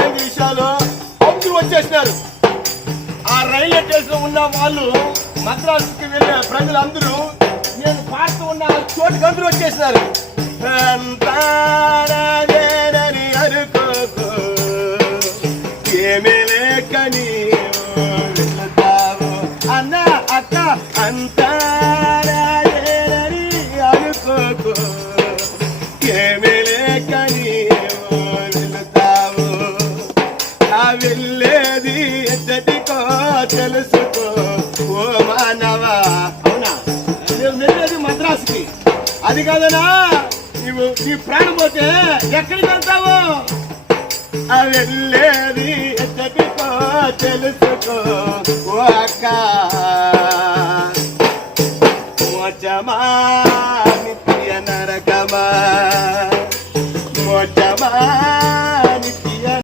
ఏం విషయాలు అందరూ వచ్చేసినారు. ఆ రైల్వే స్టేషన్ ఉన్న వాళ్ళు మద్రాసుకి వెళ్ళే ప్రజలందరూ నేను పాడుతూ ఉన్న చోటుకి అందరూ వచ్చేసినారు. అనుకోకు ఏమీ లేకని వెళ్తావు అన్న అక్క అంతారాని అనుకోకు ఏమీ లేకని వెళ్తావు. ఆ వెళ్ళేది ఎద్దటికో తెలుసుకో ఓ మానవా. అవునా, నేను వెళ్ళేది మద్రాసుకి. అది కాదనా నువ్వు నీ ప్రాణం పోతే ఎక్కడికి వెళ్తావు? ఆ వెళ్ళేది ఎద్దటికో తెలుసుకో ఓ అక్క.